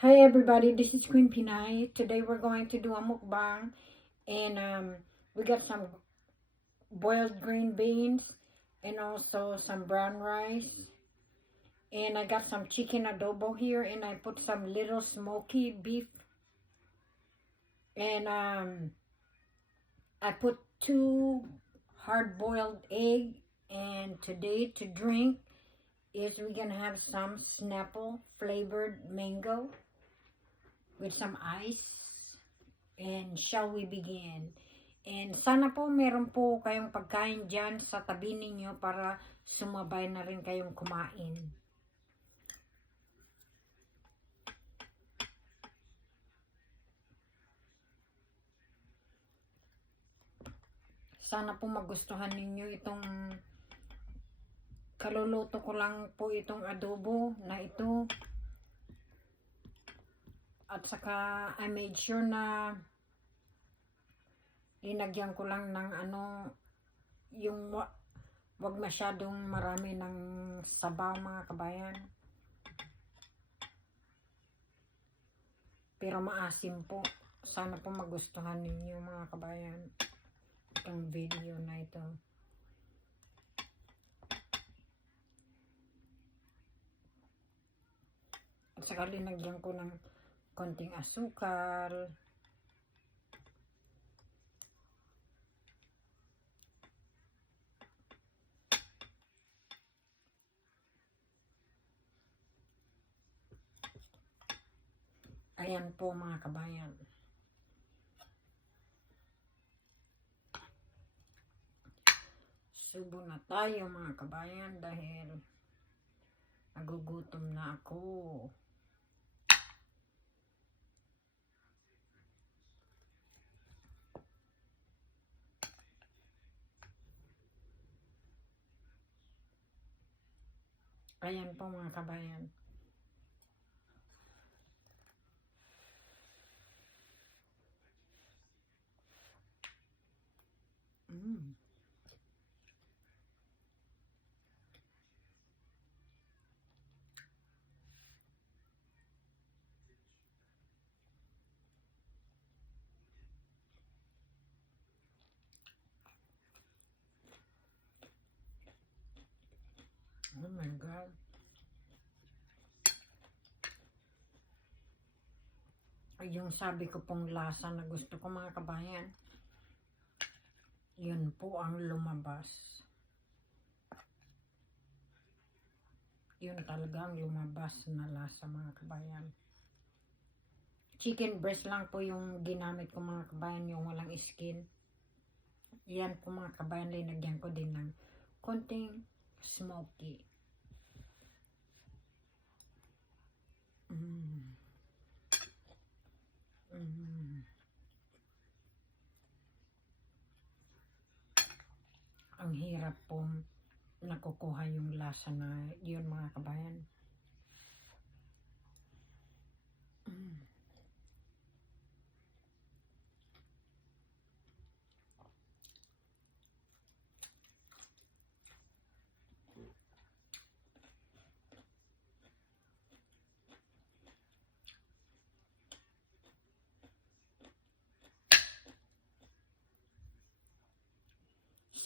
Hi everybody, this is Queen Pinay. Today we're going to do a mukbang and we got some boiled green beans and also some brown rice. And I got some chicken adobo here and I put some little smoky beef and I put 2 hard-boiled egg, and today to drink is we're gonna have some Snapple flavored mango with some ice. And shall we begin? And sana po meron po kayong pagkain dyan sa tabi ninyo para sumabay na rin kayong kumain. Sana po magustuhan ninyo itong kaluluto ko lang po itong adobo na ito. At saka I made sure na linagyan ko lang ng yung wag masyadong marami ng sabaw mga kabayan. Pero maasim po. Sana po magustuhan ninyo mga kabayan itong video na ito. At saka linagyan ko ng konting asukal. Ayan po mga kabayan. Subo na tayo mga kabayan dahil nagugutom na ako. Ayan po mga kabayan. Oh my God. Yung sabi ko pong lasa na gusto ko mga kabayan, yun po ang lumabas. Yun talaga ang lumabas na lasa mga kabayan. Chicken breast lang po yung ginamit ko mga kabayan, yung walang skin. Yan po mga kabayan, linagyan ko din ng konting smoky. Ang hirap pong nakukuha yung lasa na yun mga kabayan.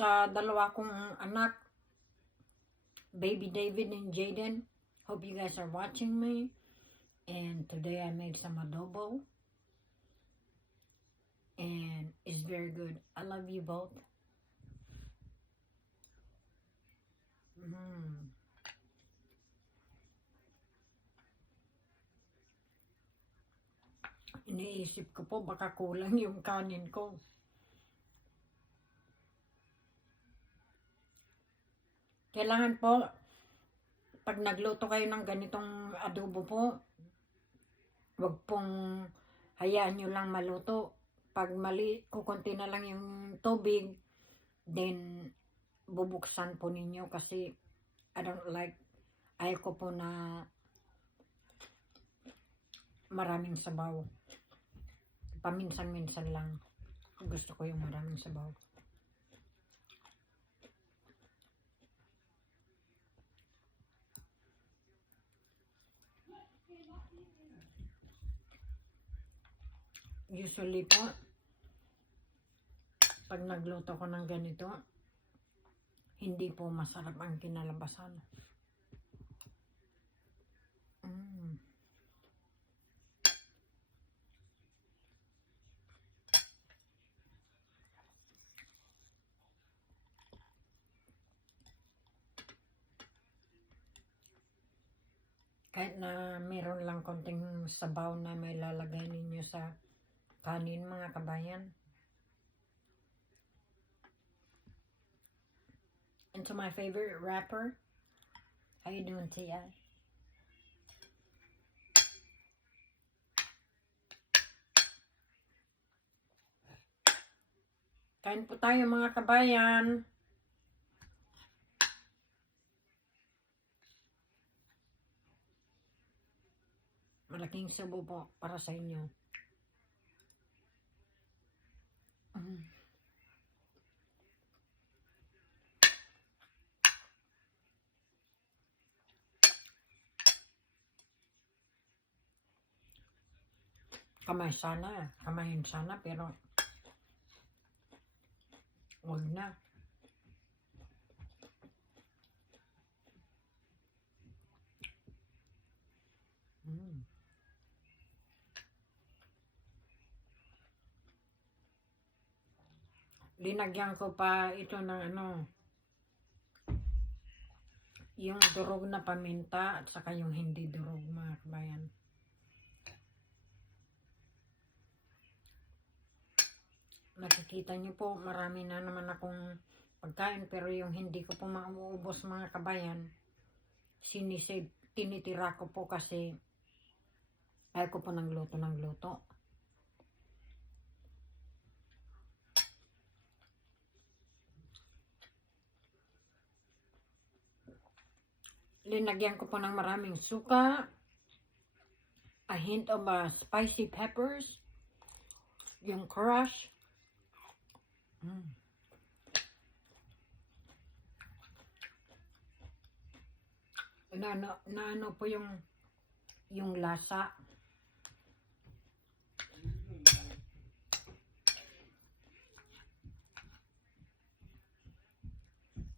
Sa dalawa kong anak, Baby David and Jaden, hope you guys are watching me. And today I made some adobo. And it's very good. I love you both. Iniisip ko po baka kulang yung kanin ko. Kailangan po, pag nagluto kayo ng ganitong adobo po, wag pong hayaan nyo lang maluto. Pag kukunti na lang yung tubig, then bubuksan po ninyo kasi ayaw ko po na maraming sabaw. Paminsan-minsan lang. Gusto ko yung maraming sabaw. Usually po, pag nagluto ko ng ganito, hindi po masarap ang kinalabasan. Kahit na meron lang konting sabaw na may lalagay ninyo sa kanin, mga kabayan. And to my favorite rapper, how you doing, T.I.? Kain po tayo, mga kabayan. Malaking subo po para sa inyo. Kamayin sana, pero wag na. Linagyan ko pa ito ng yung durog na paminta at saka yung hindi durog, mga kabayan. Nakikita nyo po, marami na naman akong pagkain, pero yung hindi ko po mauubos, mga kabayan, tinitira ko po kasi ayaw ko po ng luto. Linagyan ko po ng maraming suka, a hint of spicy peppers, yung crush. Na po yung lasa.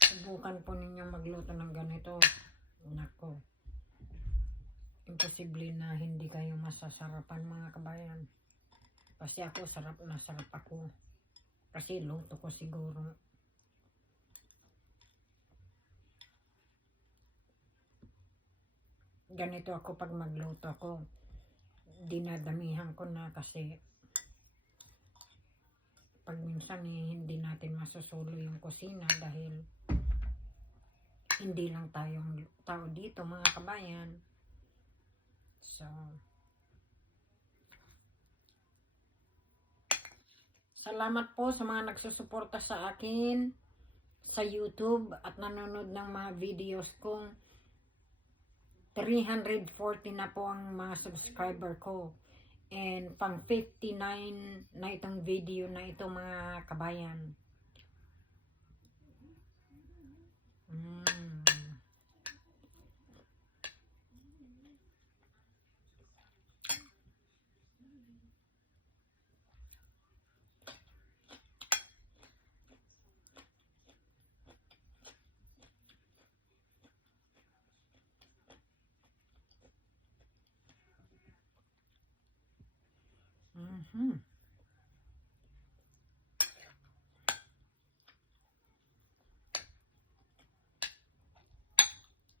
Subukan po ninyo magluto ng ganito. Nako, imposible na hindi kayo masasarapan, mga kabayan. Kasi ako, sarap na sarap ako. Kasi luto ko siguro. Ganito ako pag magluto ko. Dinadamihan ko na kasi pag minsan hindi natin masusulo yung kusina dahil hindi lang tayong tao dito, mga kabayan. So, salamat po sa mga nagsusuporta sa akin sa YouTube at nanonood ng mga videos kong 340 na po ang mga subscriber ko. And pang 59 na itong video na ito, mga kabayan.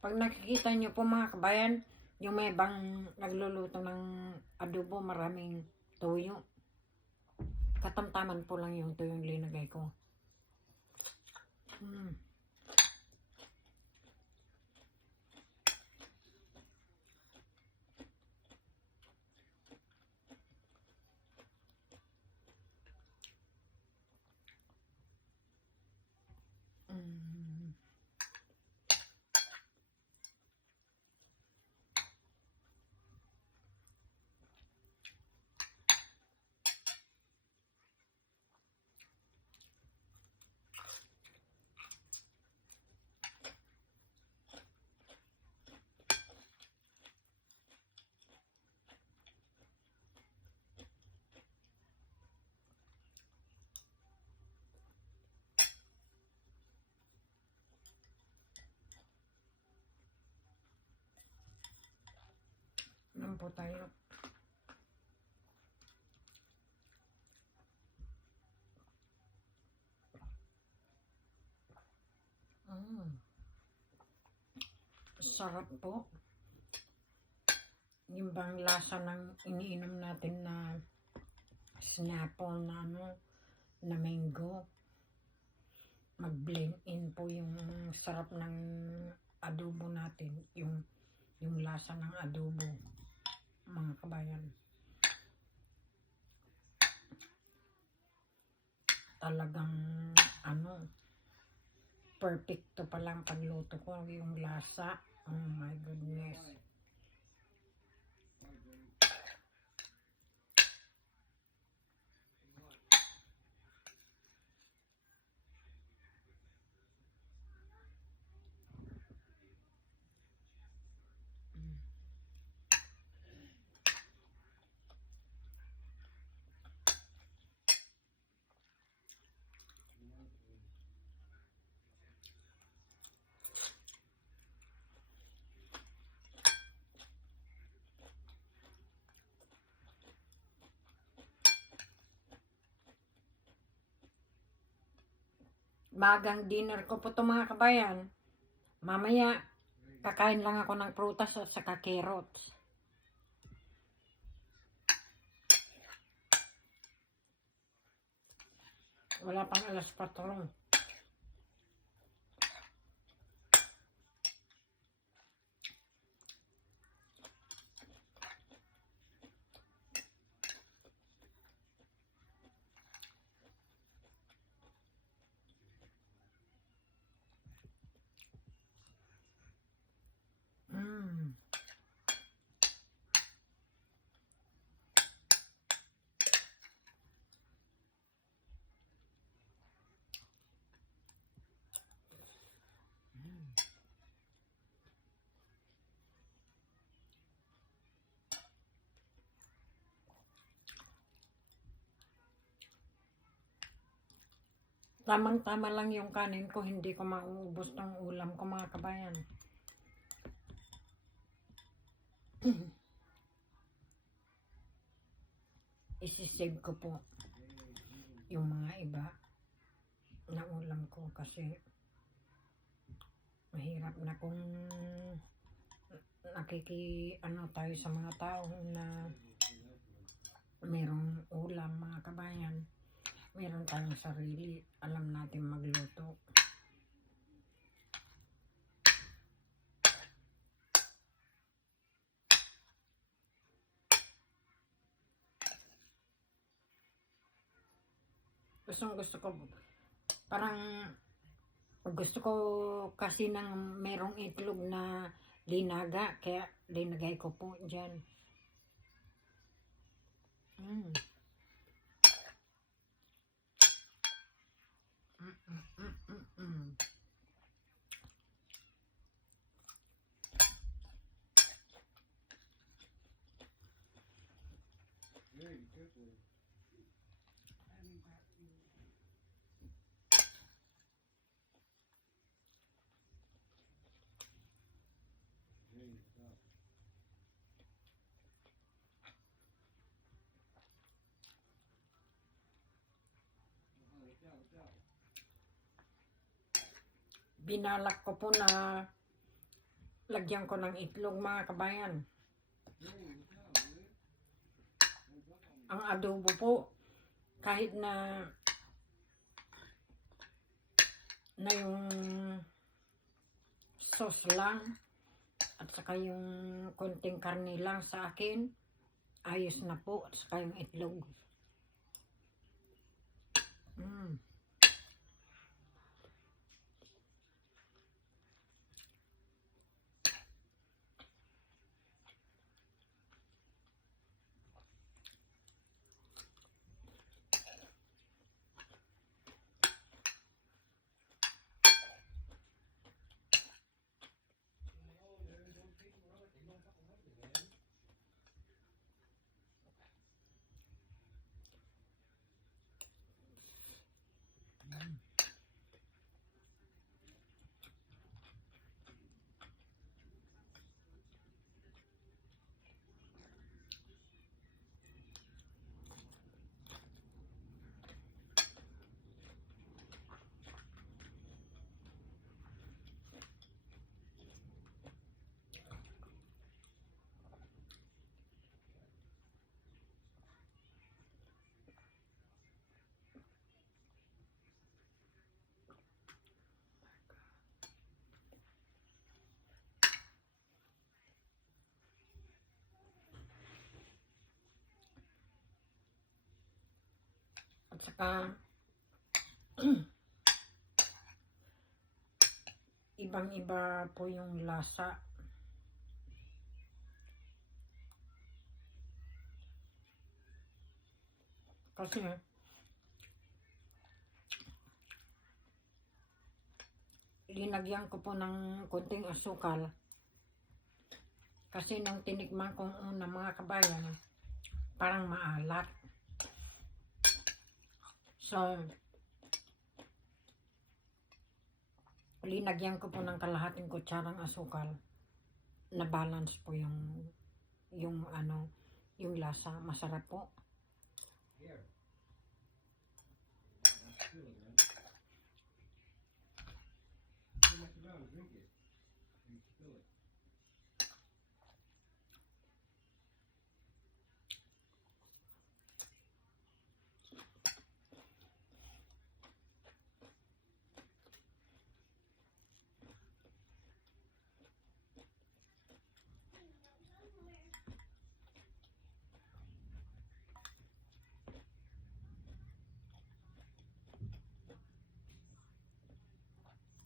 Pag nakikita nyo po, mga kabayan, yung may bang nagluluto ng adobo, maraming tuyo. Katamtaman po lang yung tuyong linagay ko. Kain po tayo. Sarap po. Yung bang lasa ng iniinom natin na Snapple na na mango. Mag-blend in po yung sarap ng adobo natin. Yung lasa ng adobo, mga kabayan. Talagang perfecto pa lang pagluto ko yung lasa. Oh my goodness. Magang dinner ko po to mga kabayan. Mamaya, kakain lang ako ng prutas at saka carrots. Wala pang alas 4. Tamang-tama lang yung kanin ko, hindi ko mauubos ng ulam ko mga kabayan. Isisave ko po yung mga iba na ulam ko kasi mahirap na kung tayo sa mga tao na merong ulam mga kabayan. Meron tayong sarili, alam natin magluto. Gusto ko, parang gusto ko kasi ng merong itlog na linaga, kaya linagay ko po dyan. Binalak ko po na lagyan ko ng itlog mga kabayan. Ang adobo po, kahit na yung sauce lang at saka yung konting karne lang sa akin, ayos na po, at saka yung itlog. Ah, ibang-iba po yung lasa. Kasi linagyan ko po ng konting asukal. Kasi nung tinikman kong una mga kabayan, parang maalat. So, linagyan ko po ng kalahating kutsarang asukal. Na balance po yung lasa. Masarap po.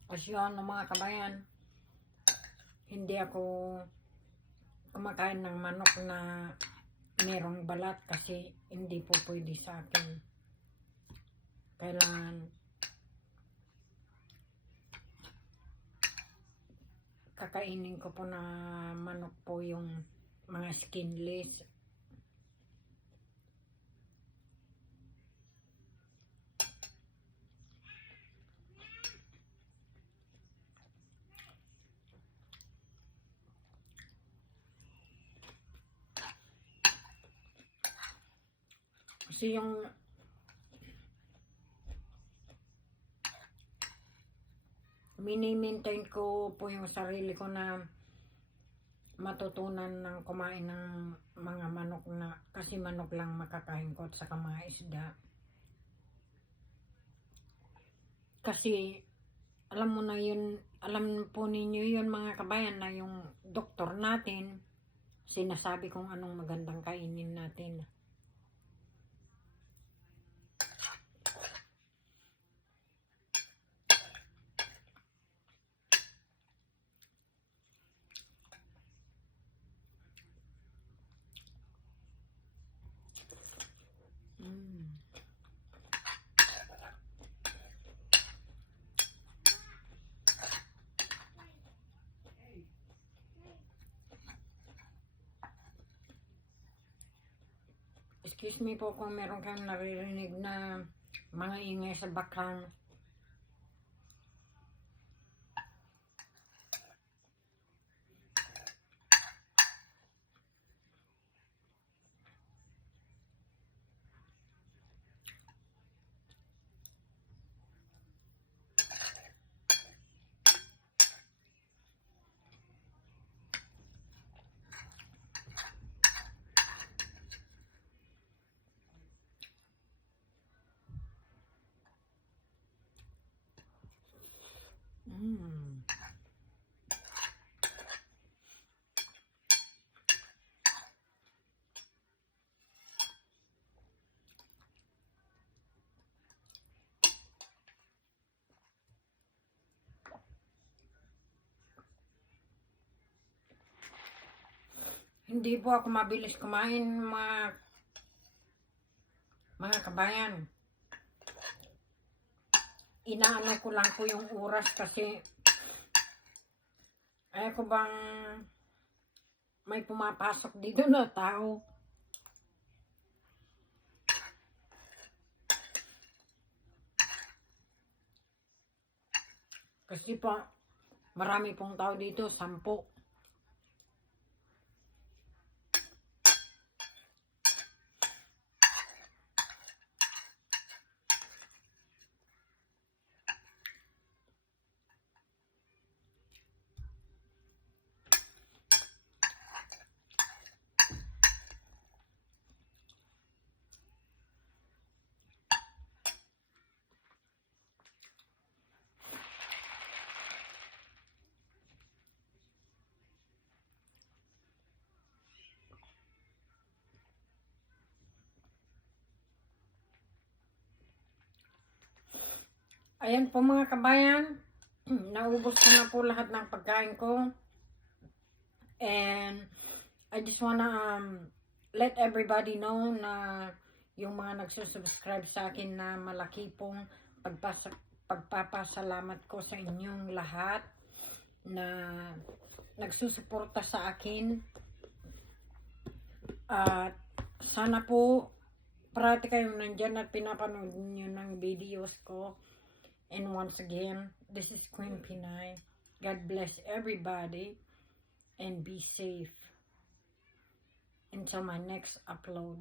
Kasi yun, mga kabayan, hindi ako kumakain ng manok na merong balat kasi hindi po pwede sa akin. Kailangan kakainin ko po na manok po yung mga skinless. Kasi yung mini-maintain ko po yung sarili ko na matutunan ng kumain ng mga manok na kasi manok lang makakain ko at saka mga isda. Kasi alam mo na yun, alam po ninyo yun mga kabayan na yung doktor natin sinasabi kung anong magandang kainin natin. Excuse me po kung meron kayong naririnig na mga ingay sa background. Hindi po ako mabilis kumain mga kabayan. Inaano ko lang po yung oras kasi ayaw ko bang may pumapasok dito na tao. Kasi po marami pong tao dito, 10. Ayan po mga kabayan, naubos ko na po lahat ng pagkain ko. And I just wanna let everybody know na yung mga nagsusubscribe sa akin na malaki pong pagpapasalamat ko sa inyong lahat na nagsusuporta sa akin. At sana po parati kayong nandyan at pinapanood nyo ng videos ko. And once again, this is Queen Pinay. God bless everybody and be safe until my next upload.